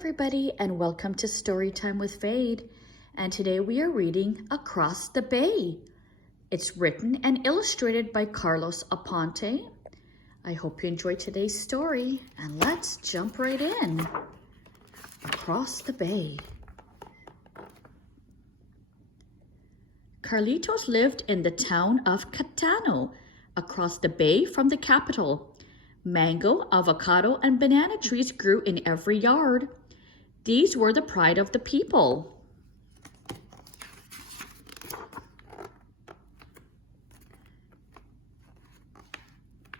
everybody, and welcome to Storytime with Fade. And today we are reading Across the Bay. It's written and illustrated by Carlos Aponte. I hope you enjoyed today's story, and let's jump right in. Across the Bay. Carlitos lived in the town of Catano, across the bay from the capital. Mango, avocado, and banana trees grew in every yard. These were the pride of the people.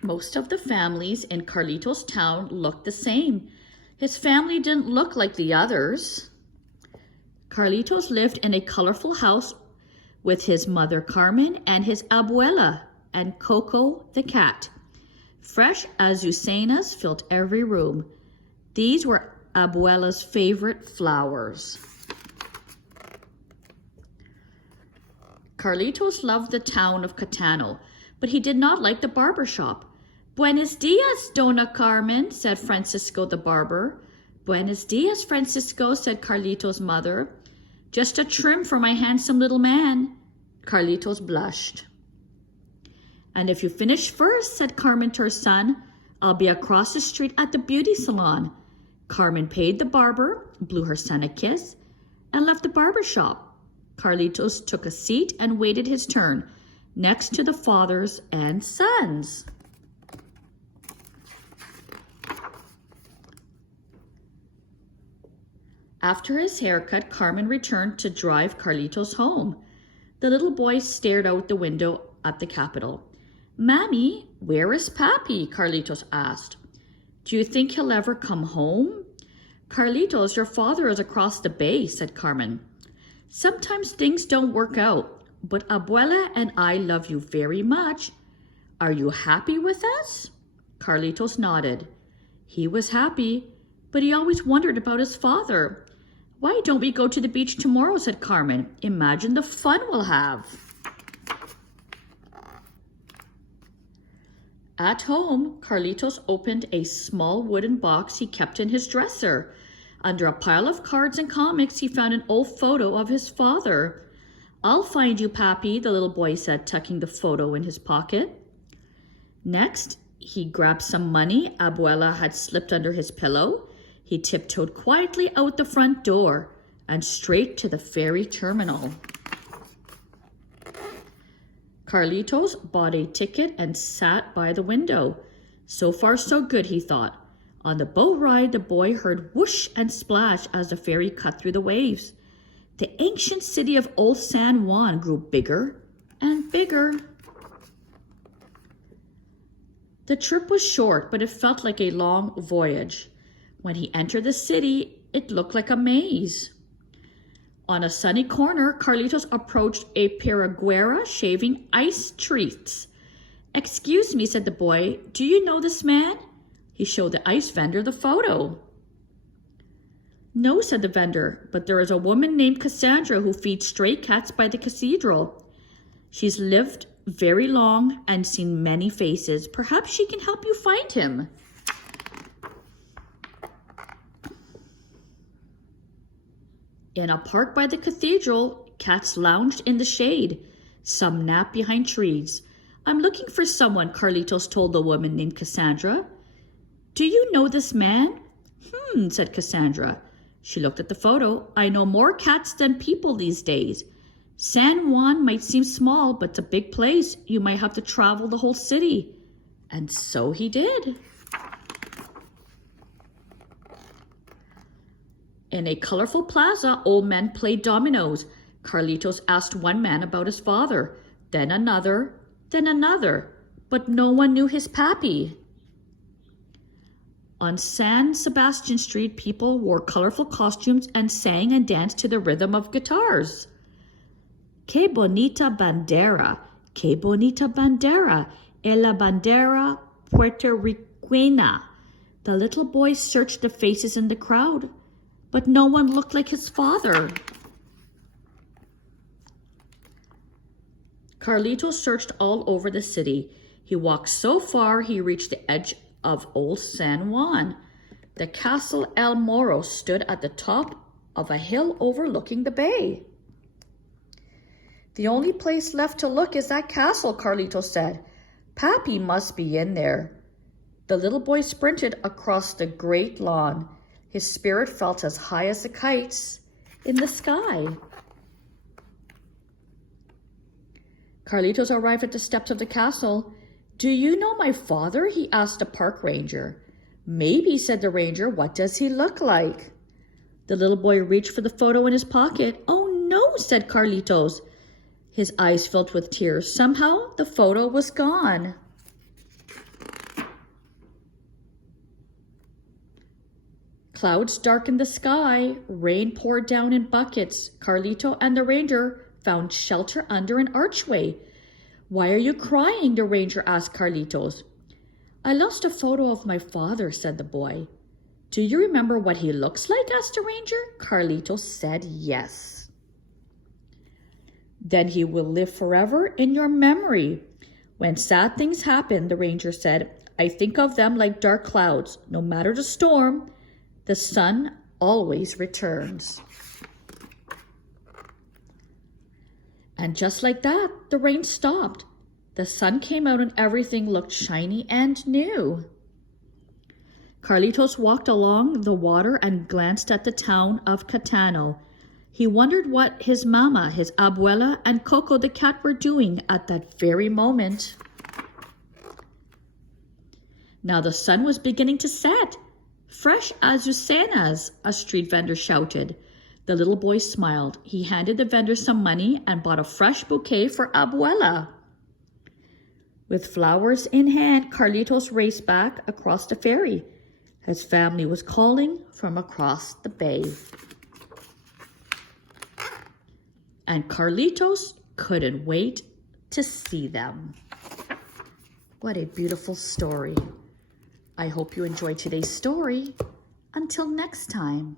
Most of the families in Carlitos' town looked the same. His family didn't look like the others. Carlitos lived in a colorful house with his mother Carmen and his abuela and Coco the cat. Fresh azucenas filled every room. These were abuela's favorite flowers. Carlitos loved the town of Catano, but he did not like the barber shop. Buenos dias, Dona Carmen, said Francisco the barber. Buenos dias, Francisco, said Carlitos' mother. Just a trim for my handsome little man. Carlitos blushed. And if you finish first, said Carmen to her son, I'll be across the street at the beauty salon. Carmen paid the barber, blew her son a kiss, and left the barber shop. Carlitos took a seat and waited his turn, next to the fathers and sons. After his haircut, Carmen returned to drive Carlitos home. The little boy stared out the window at the Capitol. Mammy, where is Papi? Carlitos asked. Do you think he'll ever come home? Carlitos, your father is across the bay, said Carmen. Sometimes things don't work out, but Abuela and I love you very much. Are you happy with us? Carlitos nodded. He was happy, but he always wondered about his father. Why don't we go to the beach tomorrow, said Carmen. Imagine the fun we'll have. At home, Carlitos opened a small wooden box he kept in his dresser. Under a pile of cards and comics, he found an old photo of his father. I'll find you, Papi, the little boy said, tucking the photo in his pocket. Next, he grabbed some money Abuela had slipped under his pillow. He tiptoed quietly out the front door and straight to the ferry terminal. Carlitos bought a ticket and sat by the window. So far, so good, he thought. On the boat ride, the boy heard whoosh and splash as the ferry cut through the waves. The ancient city of Old San Juan grew bigger and bigger. The trip was short, but it felt like a long voyage. When he entered the city, it looked like a maze. On a sunny corner, Carlitos approached a Paraguera shaving ice treats. Excuse me, said the boy, do you know this man? He showed the ice vendor the photo. No, said the vendor, but there is a woman named Cassandra who feeds stray cats by the cathedral. She's lived very long and seen many faces. Perhaps she can help you find him. In a park by the cathedral, cats lounged in the shade. Some napped behind trees. I'm looking for someone, Carlitos told the woman named Cassandra. Do you know this man? Said Cassandra. She looked at the photo. I know more cats than people these days. San Juan might seem small, but it's a big place. You might have to travel the whole city. And so he did. In a colorful plaza, old men played dominoes. Carlitos asked one man about his father, then another, but no one knew his papi. On San Sebastian Street, people wore colorful costumes and sang and danced to the rhythm of guitars. Que bonita bandera, es la bandera puertorriqueña. The little boy searched the faces in the crowd, but no one looked like his father. Carlitos searched all over the city. He walked so far he reached the edge of Old San Juan. The Castle El Moro stood at the top of a hill overlooking the bay. The only place left to look is that castle, Carlitos said. Pappy must be in there. The little boy sprinted across the great lawn. His spirit felt as high as the kites in the sky. Carlitos arrived at the steps of the castle. Do you know my father? He asked the park ranger. Maybe, said the ranger. What does he look like? The little boy reached for the photo in his pocket. Oh no, said Carlitos. His eyes filled with tears. Somehow the photo was gone. Clouds darkened the sky. Rain poured down in buckets. Carlito and the ranger found shelter under an archway. Why are you crying? The ranger asked Carlitos. I lost a photo of my father, said the boy. Do you remember what he looks like? Asked the ranger. Carlitos said yes. Then he will live forever in your memory. When sad things happen, the ranger said, I think of them like dark clouds. No matter the storm, the sun always returns. And just like that, the rain stopped. The sun came out and everything looked shiny and new. Carlitos walked along the water and glanced at the town of Catano. He wondered what his mama, his abuela, and Coco the cat were doing at that very moment. Now the sun was beginning to set. Fresh azucenas, a street vendor shouted. The little boy smiled. He handed the vendor some money and bought a fresh bouquet for Abuela. With flowers in hand, Carlitos raced back across the ferry. His family was calling from across the bay. And Carlitos couldn't wait to see them. What a beautiful story. I hope you enjoyed today's story. Until next time.